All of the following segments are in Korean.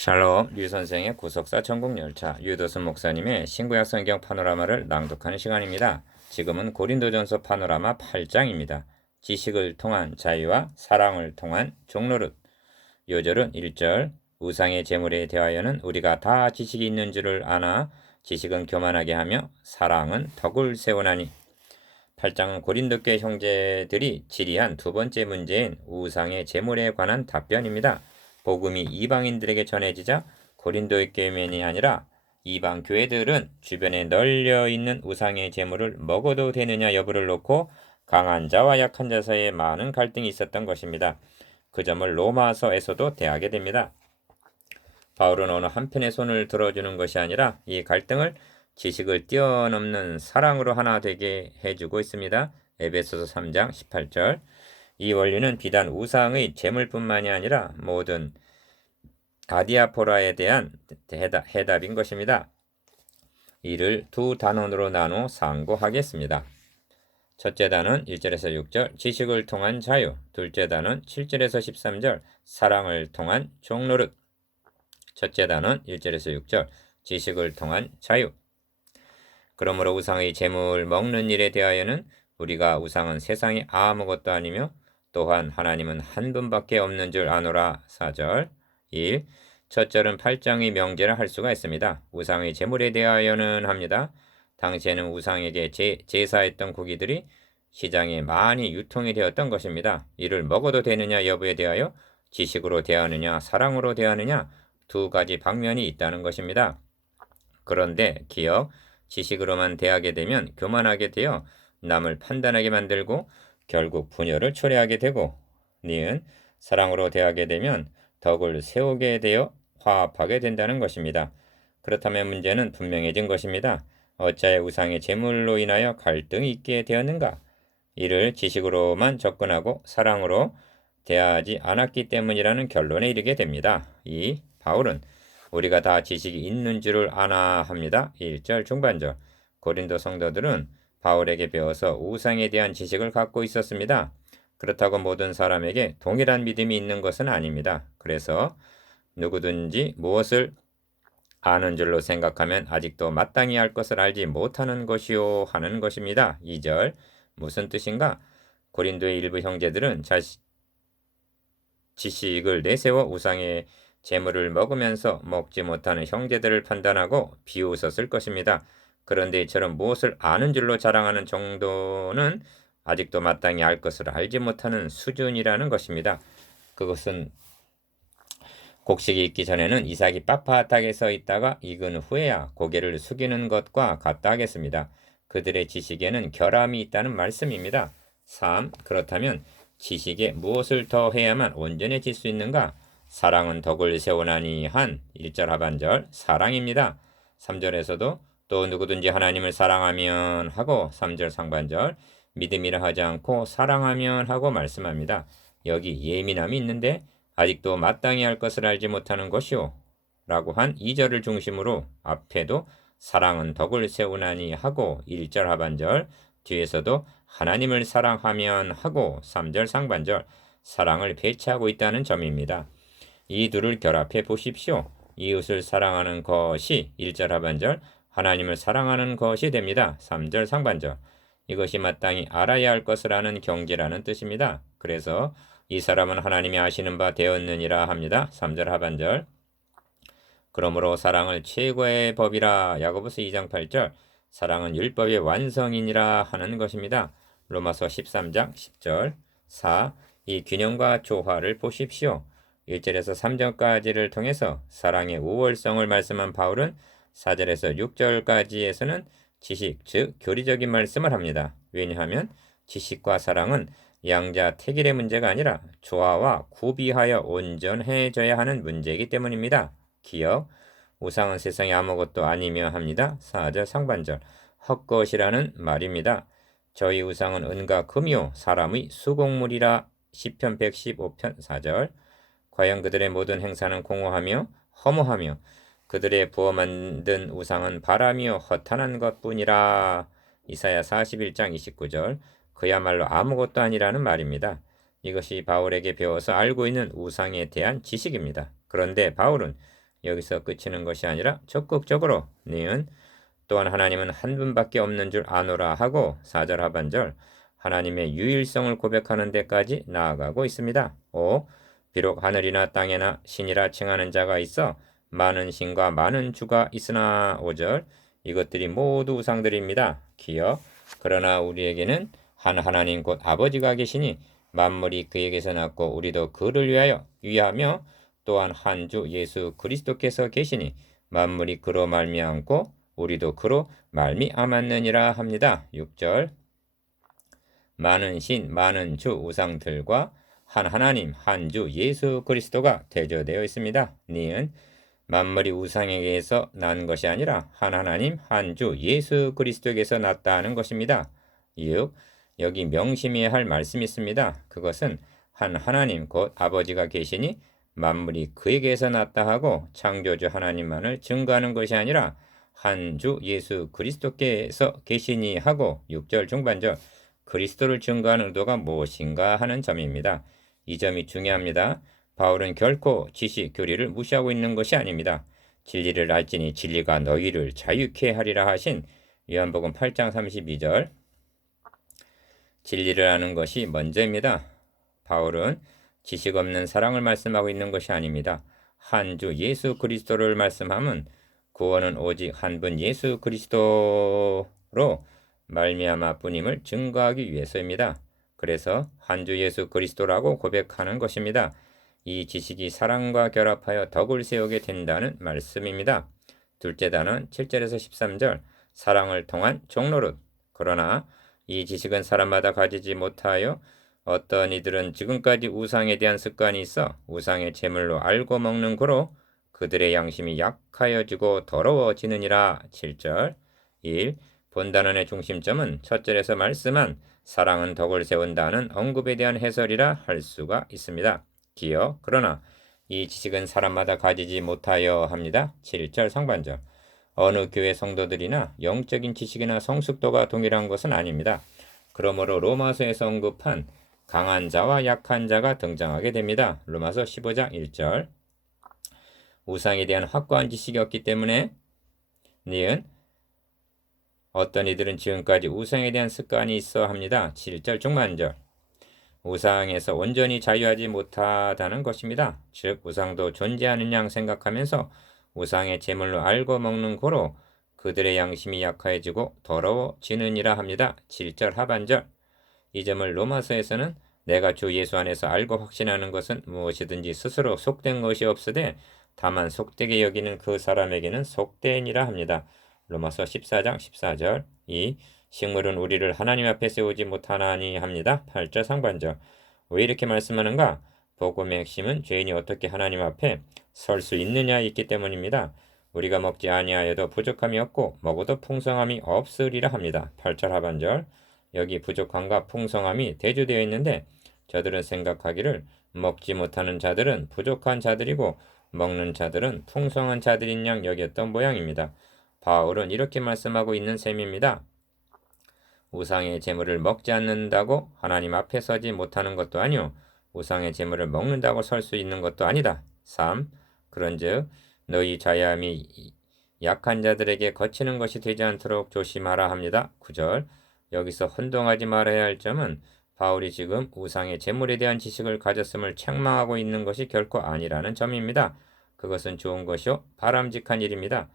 샬롬 류선생의 구속사 천국열차 유도순 목사님의 신구약 성경 파노라마를 낭독하는 시간입니다. 지금은 고린도전서 파노라마 8장입니다. 지식을 통한 자유와 사랑을 통한 종로릇. 요절은 1절 우상의 제물에 대하여는 우리가 다 지식이 있는 줄을 아나 지식은 교만하게 하며 사랑은 덕을 세우나니. 8장은 고린도교회 형제들이 질의한 두 번째 문제인 우상의 제물에 관한 답변입니다. 복음이 이방인들에게 전해지자 고린도의 교회만이 아니라 이방 교회들은 주변에 널려 있는 우상의 제물을 먹어도 되느냐 여부를 놓고 강한 자와 약한 자 사이에 많은 갈등이 있었던 것입니다. 그 점을 로마서에서도 대하게 됩니다. 바울은 어느 한편의 손을 들어주는 것이 아니라 이 갈등을 지식을 뛰어넘는 사랑으로 하나 되게 해주고 있습니다. 에베소서 3장 18절. 이 원리는 비단 우상의 제물뿐만이 아니라 모든 아디아포라에 대한 해답인 것입니다. 이를 두 단원으로 나누어 상고하겠습니다. 첫째 단원 1절에서 6절 지식을 통한 자유, 둘째 단원 7절에서 13절 사랑을 통한 종노릇. 첫째 단원 1절에서 6절 지식을 통한 자유. 그러므로 우상의 제물 먹는 일에 대하여는 우리가 우상은 세상에 아무것도 아니며 또한 하나님은 한 분밖에 없는 줄 아노라. 4절 1. 첫 절은 8장의 명제라 할 수가 있습니다. 우상의 제물에 대하여는 합니다. 당시에는 우상에게 제사했던 고기들이 시장에 많이 유통이 되었던 것입니다. 이를 먹어도 되느냐 여부에 대하여 지식으로 대하느냐 사랑으로 대하느냐 두 가지 방면이 있다는 것입니다. 그런데 기억, 지식으로만 대하게 되면 교만하게 되어 남을 판단하게 만들고 결국 분열을 초래하게 되고, 니은 사랑으로 대하게 되면 덕을 세우게 되어 화합하게 된다는 것입니다. 그렇다면 문제는 분명해진 것입니다. 어찌하여 우상의 제물로 인하여 갈등이 있게 되었는가? 이를 지식으로만 접근하고 사랑으로 대하지 않았기 때문이라는 결론에 이르게 됩니다. 2. 바울은 우리가 다 지식이 있는 줄을 아나 합니다. 1절 중반절. 고린도 성도들은 바울에게 배워서 우상에 대한 지식을 갖고 있었습니다. 그렇다고 모든 사람에게 동일한 믿음이 있는 것은 아닙니다. 그래서 누구든지 무엇을 아는 줄로 생각하면 아직도 마땅히 할 것을 알지 못하는 것이요 하는 것입니다. 2절 무슨 뜻인가? 고린도의 일부 형제들은 지식을 내세워 우상의 재물을 먹으면서 먹지 못하는 형제들을 판단하고 비웃었을 것입니다. 그런데 이처럼 무엇을 아는 줄로 자랑하는 정도는 아직도 마땅히 알 것을 알지 못하는 수준이라는 것입니다. 그것은 곡식이 있기 전에는 이삭이 빳빳하게 서 있다가 익은 후에야 고개를 숙이는 것과 같다 하겠습니다. 그들의 지식에는 결함이 있다는 말씀입니다. 3. 그렇다면 지식에 무엇을 더 해야만 온전해질 수 있는가? 사랑은 덕을 세우나니 한 1절 하반절 사랑입니다. 3절에서도 또 누구든지 하나님을 사랑하면 하고 3절 상반절 믿음이라 하지 않고 사랑하면 하고 말씀합니다. 여기 예민함이 있는데 아직도 마땅히 할 것을 알지 못하는 것이오 라고 한 2절을 중심으로 앞에도 사랑은 덕을 세우나니 하고 1절 하반절 뒤에서도 하나님을 사랑하면 하고 3절 상반절 사랑을 배치하고 있다는 점입니다. 이 둘을 결합해 보십시오. 이웃을 사랑하는 것이 1절 하반절, 하나님을 사랑하는 것이 됩니다. 3절 상반절. 이것이 마땅히 알아야 할 것을 아는 경계라는 뜻입니다. 그래서 이 사람은 하나님이 아시는 바 되었느니라 합니다. 3절 하반절. 그러므로 사랑을 최고의 법이라 야고보서 2장 8절 사랑은 율법의 완성이니라 하는 것입니다. 로마서 13장 10절 4. 이 균형과 조화를 보십시오. 1절에서 3절까지를 통해서 사랑의 우월성을 말씀한 바울은 4절에서 6절까지에서는 지식, 즉 교리적인 말씀을 합니다. 왜냐하면 지식과 사랑은 양자 택일의 문제가 아니라 조화와 구비하여 온전해져야 하는 문제이기 때문입니다. 기억, 우상은 세상에 아무것도 아니며 합니다. 4절 상반절, 헛것이라는 말입니다. 저희 우상은 은과 금이요 사람의 수곡물이라 시편 115편 4절. 과연 그들의 모든 행사는 공허하며 허무하며 그들의 부어 만든 우상은 바람이요 허탄한 것뿐이라. 이사야 41장 29절. 그야말로 아무것도 아니라는 말입니다. 이것이 바울에게 배워서 알고 있는 우상에 대한 지식입니다. 그런데 바울은 여기서 그치는 것이 아니라 적극적으로 니은 또한 하나님은 한 분밖에 없는 줄 아노라 하고 4절 하반절 하나님의 유일성을 고백하는 데까지 나아가고 있습니다. 5. 비록 하늘이나 땅에나 신이라 칭하는 자가 있어 많은 신과 많은 주가 있으나 5절 이것들이 모두 우상들입니다. 기억 그러나 우리에게는 한 하나님 곧 아버지가 계시니 만물이 그에게서 났고 우리도 그를 위하며 또한 한 주 예수 그리스도께서 계시니 만물이 그로 말미암고 우리도 그로 말미암았느니라 합니다. 6절 많은 신, 많은 주 우상들과 한 하나님, 한 주 예수 그리스도가 대조되어 있습니다. 니은 만물이 우상에게서 난 것이 아니라 한 하나님, 한 주 예수 그리스도에게서 났다는 것입니다. 6. 여기 명심해야 할 말씀이 있습니다. 그것은 한 하나님 곧 아버지가 계시니 만물이 그에게서 났다 하고 창조주 하나님만을 증거하는 것이 아니라 한 주 예수 그리스도께서 계시니 하고 6절 중반절 그리스도를 증거하는 의도가 무엇인가 하는 점입니다. 이 점이 중요합니다. 바울은 결코 지식, 교리를 무시하고 있는 것이 아닙니다. 진리를 알지니 진리가 너희를 자유케 하리라 하신 요한복음 8장 32절 진리를 아는 것이 먼저입니다. 바울은 지식 없는 사랑을 말씀하고 있는 것이 아닙니다. 한 주 예수 그리스도를 말씀함은 구원은 오직 한 분 예수 그리스도로 말미암아 뿐임을 증거하기 위해서입니다. 그래서 한 주 예수 그리스도라고 고백하는 것입니다. 이 지식이 사랑과 결합하여 덕을 세우게 된다는 말씀입니다. 둘째 단원 7절에서 13절 사랑을 통한 종로릇 그러나 이 지식은 사람마다 가지지 못하여 어떤 이들은 지금까지 우상에 대한 습관이 있어 우상의 제물로 알고 먹는 고로 그들의 양심이 약하여지고 더러워지느니라. 7절 1. 본단원의 중심점은 첫 절에서 말씀한 사랑은 덕을 세운다는 언급에 대한 해설이라 할 수가 있습니다. 기억 그러나 이 지식은 사람마다 가지지 못하여 합니다. 7절 상반절 어느 교회 성도들이나 영적인 지식이나 성숙도가 동일한 것은 아닙니다. 그러므로 로마서에서 언급한 강한 자와 약한 자가 등장하게 됩니다. 로마서 15장 1절 우상에 대한 확고한 지식이 없기 때문에 니은 어떤 이들은 지금까지 우상에 대한 습관이 있어 합니다. 7절 중반절 우상에서 온전히 자유하지 못하다는 것입니다. 즉 우상도 존재하는 양 생각하면서 우상의 제물로 알고 먹는 고로 그들의 양심이 약해지고 더러워지느니라 합니다. 7절 하반절 이 점을 로마서에서는 내가 주 예수 안에서 알고 확신하는 것은 무엇이든지 스스로 속된 것이 없으되 다만 속되게 여기는 그 사람에게는 속되니라 합니다. 로마서 14장 14절 2. 식물은 우리를 하나님 앞에 세우지 못하나니 합니다. 8절 상반절 왜 이렇게 말씀하는가? 복음의 핵심은 죄인이 어떻게 하나님 앞에 설 수 있느냐 있기 때문입니다. 우리가 먹지 아니하여도 부족함이 없고 먹어도 풍성함이 없으리라 합니다. 8절 하반절 여기 부족함과 풍성함이 대조되어 있는데 저들은 생각하기를 먹지 못하는 자들은 부족한 자들이고 먹는 자들은 풍성한 자들인 양 여겼던 모양입니다. 바울은 이렇게 말씀하고 있는 셈입니다. 우상의 제물을 먹지 않는다고 하나님 앞에 서지 못하는 것도 아니요 우상의 제물을 먹는다고 설 수 있는 것도 아니다. 3. 그런즉 너희 자야함이 약한 자들에게 거치는 것이 되지 않도록 조심하라 합니다. 9절 여기서 혼동하지 말아야 할 점은 바울이 지금 우상의 제물에 대한 지식을 가졌음을 책망하고 있는 것이 결코 아니라는 점입니다. 그것은 좋은 것이요 바람직한 일입니다.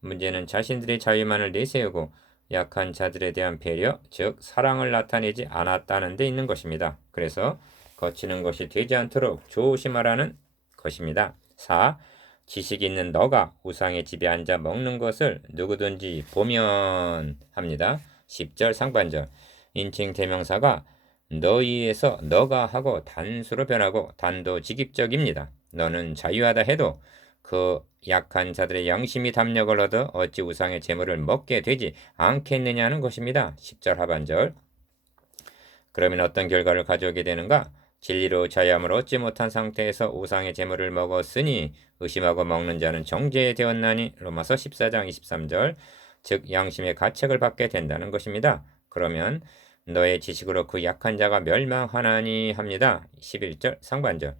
문제는 자신들의 자유만을 내세우고 약한 자들에 대한 배려, 즉 사랑을 나타내지 않았다는 데 있는 것입니다. 그래서 거치는 것이 되지 않도록 조심하라는 것입니다. 4. 지식 있는 너가 우상의 집에 앉아 먹는 것을 누구든지 보면 합니다. 10절 상반절 인칭 대명사가 너희에서 너가 하고 단수로 변하고 단도직입적입니다. 너는 자유하다 해도 그 약한 자들의 양심이 담력을 얻어 어찌 우상의 제물을 먹게 되지 않겠느냐는 것입니다. 10절 하반절 그러면 어떤 결과를 가져오게 되는가? 진리로 자유함을 얻지 못한 상태에서 우상의 제물을 먹었으니 의심하고 먹는 자는 정죄되었나니 로마서 14장 23절 즉 양심의 가책을 받게 된다는 것입니다. 그러면 너의 지식으로 그 약한 자가 멸망하나니 합니다. 11절 상반절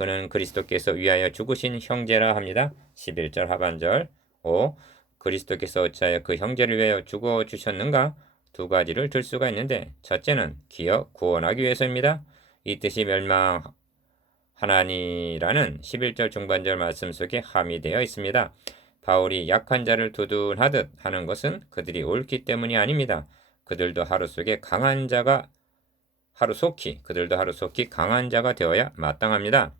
그는 그리스도께서 위하여 죽으신 형제라 합니다. 11절 하반절. 5. 그리스도께서 어찌하여 그 형제를 위하여 죽어 주셨는가? 두 가지를 들 수가 있는데 첫째는 기어 구원하기 위해서입니다. 이 뜻이 멸망하나니라는 11절 중반절 말씀 속에 함의되어 있습니다. 바울이 약한 자를 두둔하듯 하는 것은 그들이 옳기 때문이 아닙니다. 그들도 하루속히 강한 자가 강한 자가 되어야 마땅합니다.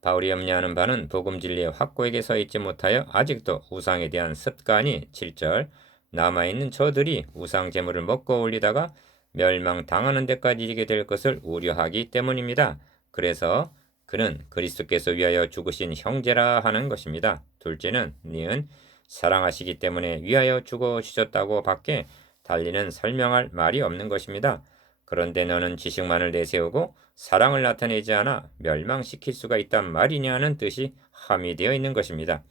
바울이 염려하는 바는 복음 진리의 확고하게 서 있지 못하여 아직도 우상에 대한 습관이 7절 남아있는 저들이 우상 제물을 먹고 올리다가 멸망당하는 데까지 이르게 될 것을 우려하기 때문입니다. 그래서 그는 그리스도께서 위하여 죽으신 형제라 하는 것입니다. 둘째는 니은 사랑하시기 때문에 위하여 죽어 주셨다고 밖에 달리는 설명할 말이 없는 것입니다. 그런데 너는 지식만을 내세우고 사랑을 나타내지 않아 멸망시킬 수가 있단 말이냐는 뜻이 함의되어 있는 것입니다.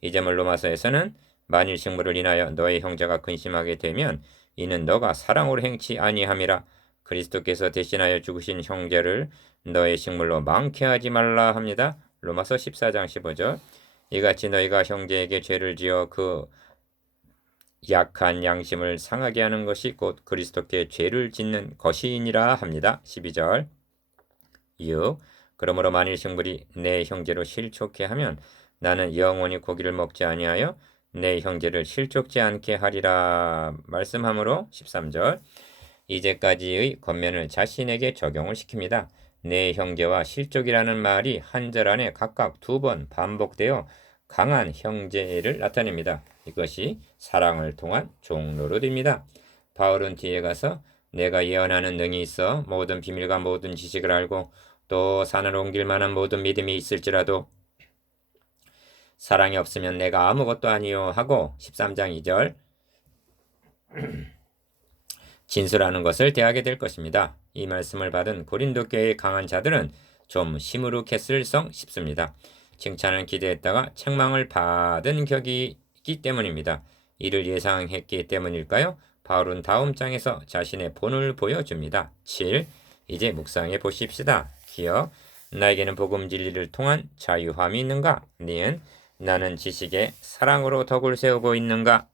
이 점을 로마서에서는 만일 식물을 인하여 너의 형제가 근심하게 되면 이는 너가 사랑으로 행치 아니함이라. 그리스도께서 대신하여 죽으신 형제를 너의 식물로 망케하지 말라 합니다. 로마서 14장 15절. 이같이 너희가 형제에게 죄를 지어 그 약한 양심을 상하게 하는 것이 곧 그리스도께 죄를 짓는 것이니라 합니다. 12절. 6. 그러므로 만일 식물이 내 형제로 실족해 하면 나는 영원히 고기를 먹지 아니하여 내 형제를 실족지 않게 하리라 말씀하므로 13절. 이제까지의 권면을 자신에게 적용을 시킵니다. 내 형제와 실족이라는 말이 한 절 안에 각각 2번 반복되어 강한 형제를 나타냅니다. 이것이 사랑을 통한 종로로 됩니다. 바울은 뒤에 가서 내가 예언하는 능이 있어 모든 비밀과 모든 지식을 알고 또 산을 옮길 만한 모든 믿음이 있을지라도 사랑이 없으면 내가 아무것도 아니요 하고 13장 2절 진술하는 것을 대하게 될 것입니다. 이 말씀을 받은 고린도 교회의 강한 자들은 좀 시무룩했을성 싶습니다. 칭찬을 기대했다가 책망을 받은 격이기 때문입니다. 이를 예상했기 때문일까요? 바울은 다음 장에서 자신의 본을 보여줍니다. 7. 이제 묵상해 보십시다. 기억. 나에게는 복음 진리를 통한 자유함이 있는가? 니은 나는 지식에 사랑으로 덕을 세우고 있는가?